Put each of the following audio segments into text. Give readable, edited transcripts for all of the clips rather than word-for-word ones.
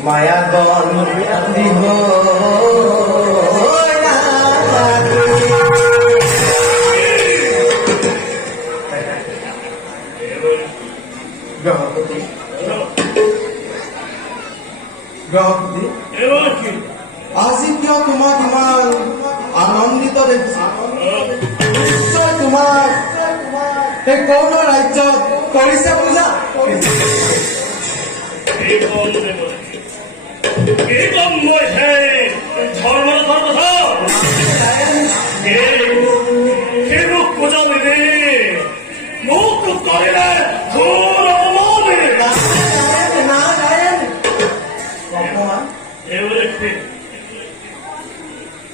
Maya don diho আজি কিয় তোমাক ইমান আনন্দিত দেখিছো নিশ্চয় তোমাক এই কোন ৰাজ্যত কৰিছে পূজা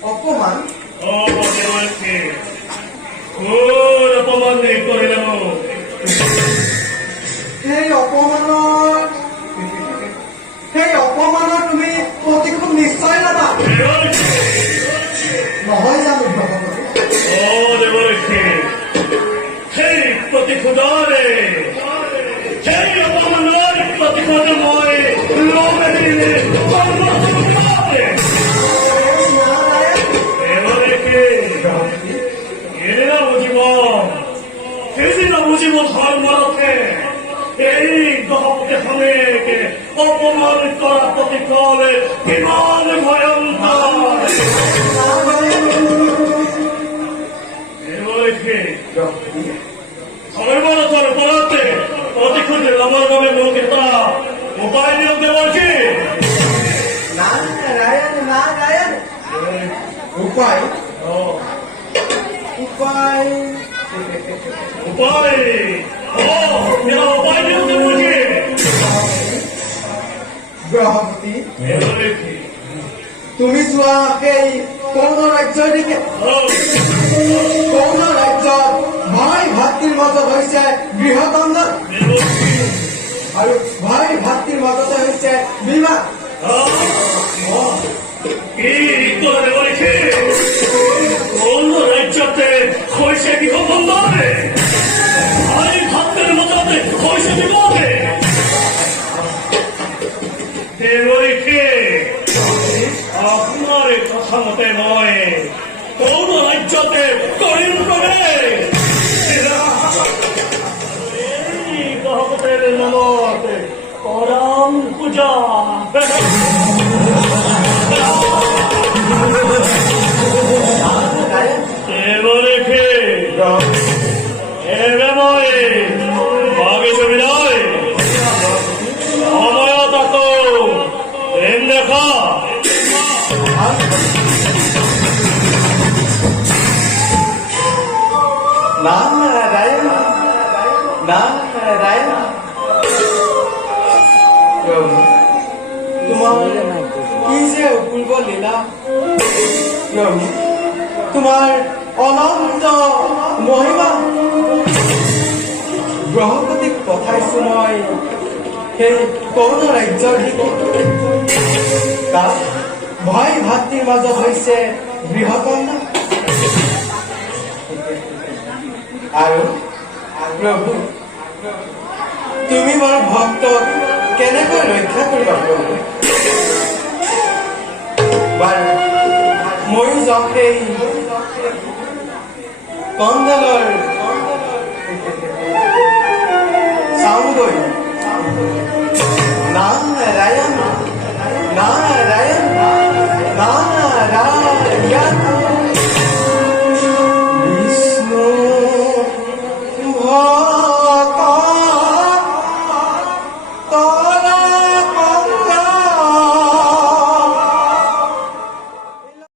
অপমান সেই অপমানৰ তুমি প্ৰতিশোধ নিশ্চয় ল'বা নহয় জানো সেই প্ৰতিশোধৰে সেই অপমানৰ প্ৰতিশোধ মই বুঝিব ধর্মরথে এই গহকে অপমান করা প্রতিফল বিমান ভয়ঙ্কর ধর্মরথর পরাতে প্রতিশোধে আমার নামে লোক এটা উপায় নিয়োগ দেওয়ার কি উপায় উপায় উপায় উপায় নিয়োগ দেওয়ার কি গ্রহপতি তুমি চোৱা সেই কোন ৰাজ্যৰ দিকে কোন ৰাজ্যত ভাই ভাতৃৰ মাজত হৈছে গৃহকন্দন আৰু ভাই ভাতৃৰ মাজতে হৈছে বিবাহ কোন রাজ্যতে হয়েছে গৃহকন্দনে ভাই ভাতৃর মধ্যে হয়েছে বিবাহে আপনার কথা মতে নয় কোন রাজ্যতে করিম প্রবেশ গহপতের নামত পরম পূজা এবারে বাগে ছবি নয় সময় থাকো প্রেম দেখা নারায়ণ নারায়ণ তোমাৰ কি যে অপূৰ্ব লীলা তোমাৰ অনন্ত মহিমা গ্ৰহপতিক পঠাইছো মই সেই কোন ৰাজ্যৰ দিকে তাত ভাই ভাতৃৰ মাজত হৈছে গৃহকন্দন আৰু প্ৰভু তুমি মোৰ ভক্তক কেনেকৈ ৰক্ষা কৰিবা প্ৰভু বাৰু ময়ো যাম সেই কণ্ডলৰ চাওঁগৈ